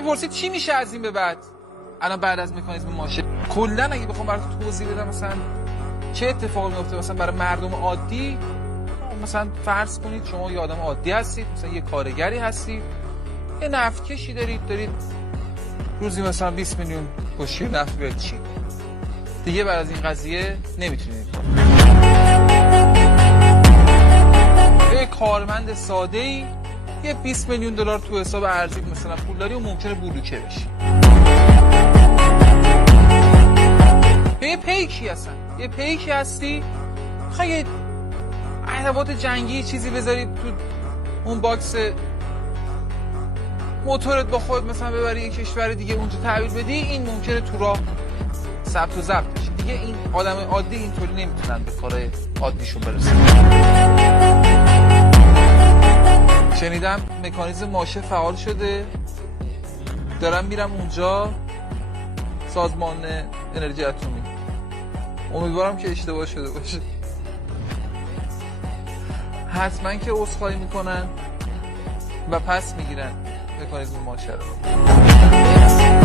میپرسید چی میشه از این به بعد؟ الان بعد از مکانیزم ماشه کلا اگه بخوام براتون توضیح بدم مثلا چه اتفاقی میفته مثلا برای مردم عادی، مثلا فرض کنید شما یه آدم عادی هستید، مثلا یه کارگری هستید، یه نفت کشی دارید روزی مثلا 20 میلیون بشکه نفت بچید، دیگه بعد از این قضیه نمیتونید. یه کارمند ساده‌ای یه 20 میلیون دلار تو حساب ارزی مثلا پول داری و ممکنه بلوکه بشی. یه پیکی هستن، یه پیکی هستی خواهی ادوات جنگی چیزی بذاری تو اون باکس موتورت با خود مثلا ببری یه کشور دیگه اونجا تحویل بدی، این ممکنه تو راه ثبت و ضبط بشه. دیگه این آدم عادی اینطوری نمیتونن به کار عادیشون برسن. شنیدم مکانیزم ماشه فعال شده، دارم میرم اونجا سازمان انرژی اتمی، امیدوارم که اشتباه شده باشه. حتما که عذرخواهی میکنن و پس میگیرن مکانیزم ماشه رو.